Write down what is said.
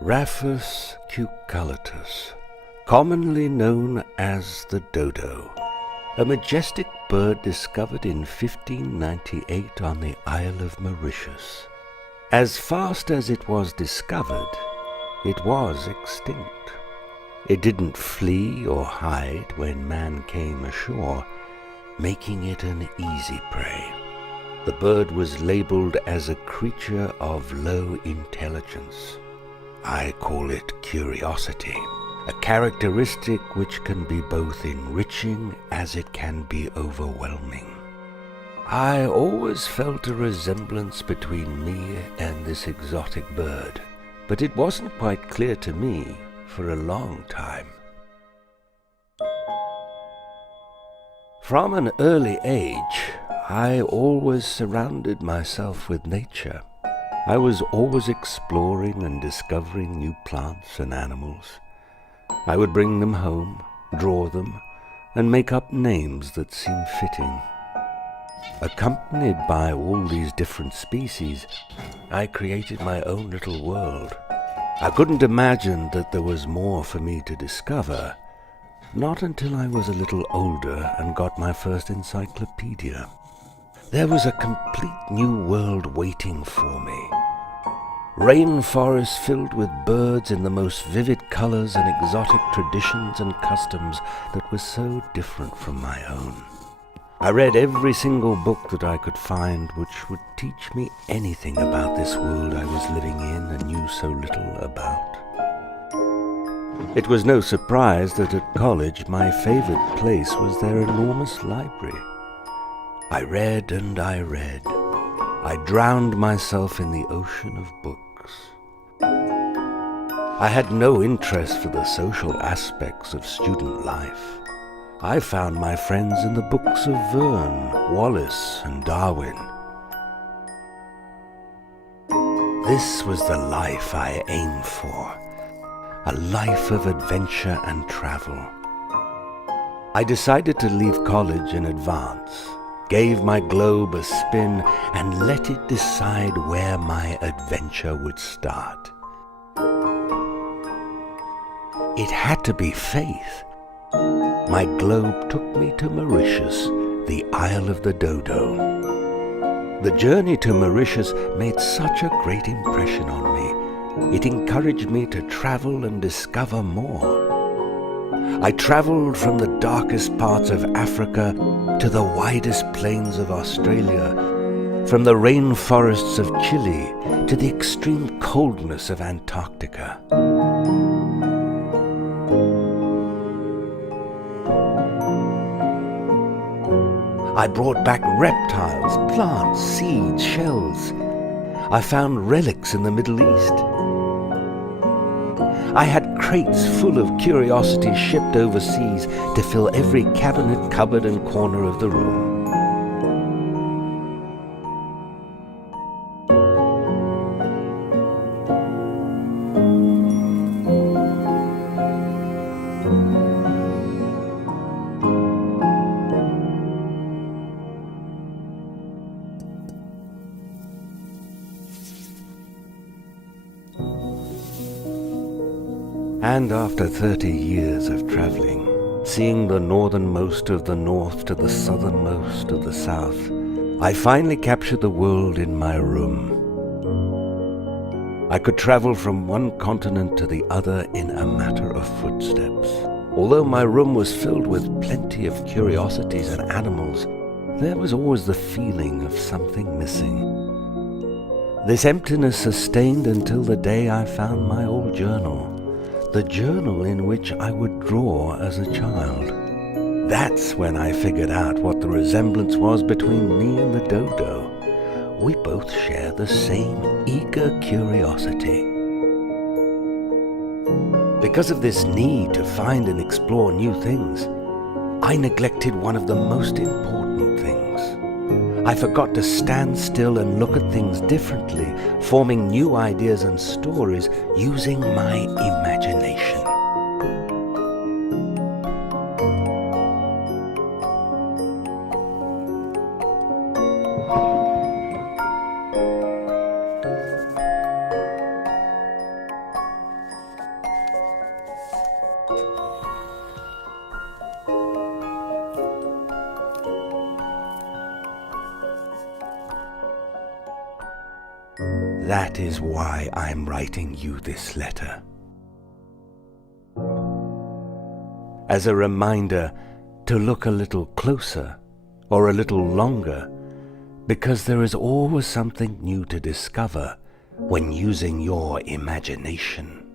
Rhaphus cucullatus, commonly known as the dodo, a majestic bird discovered in 1598 on the Isle of Mauritius. As fast as it was discovered, it was extinct. It didn't flee or hide when man came ashore, making it an easy prey. The bird was labeled as a creature of low intelligence. I call it curiosity, a characteristic which can be both enriching as it can be overwhelming. I always felt a resemblance between me and this exotic bird, but it wasn't quite clear to me for a long time. From an early age, I always surrounded myself with nature. I was always exploring and discovering new plants and animals. I would bring them home, draw them, and make up names that seemed fitting. Accompanied by all these different species, I created my own little world. I couldn't imagine that there was more for me to discover, not until I was a little older and got my first encyclopedia. There was a complete new world waiting for me. Rainforests filled with birds in the most vivid colors and exotic traditions and customs that were so different from my own. I read every single book that I could find which would teach me anything about this world I was living in and knew so little about. It was no surprise that at college my favorite place was their enormous library. I read and I read. I drowned myself in the ocean of books. I had no interest for the social aspects of student life. I found my friends in the books of Verne, Wallace, and Darwin. This was the life I aimed for, a life of adventure and travel. I decided to leave college in advance, gave my globe a spin, and let it decide where my adventure would start. It had to be faith. My globe took me to Mauritius, the Isle of the Dodo. The journey to Mauritius made such a great impression on me. It encouraged me to travel and discover more. I traveled from the darkest parts of Africa to the widest plains of Australia, from the rainforests of Chile to the extreme coldness of Antarctica. I brought back reptiles, plants, seeds, shells. I found relics in the Middle East. I had crates full of curiosities shipped overseas to fill every cabinet, cupboard, and corner of the room. And after 30 years of traveling, seeing the northernmost of the north to the southernmost of the south, I finally captured the world in my room. I could travel from one continent to the other in a matter of footsteps. Although my room was filled with plenty of curiosities and animals, there was always the feeling of something missing. This emptiness sustained until the day I found my old journal. The journal in which I would draw as a child. That's when I figured out what the resemblance was between me and the dodo. We both share the same eager curiosity. Because of this need to find and explore new things, I neglected one of the most important things. I forgot to stand still and look at things differently, forming new ideas and stories using my imagination. That is why I'm writing you this letter. As a reminder to look a little closer or a little longer, because there is always something new to discover when using your imagination.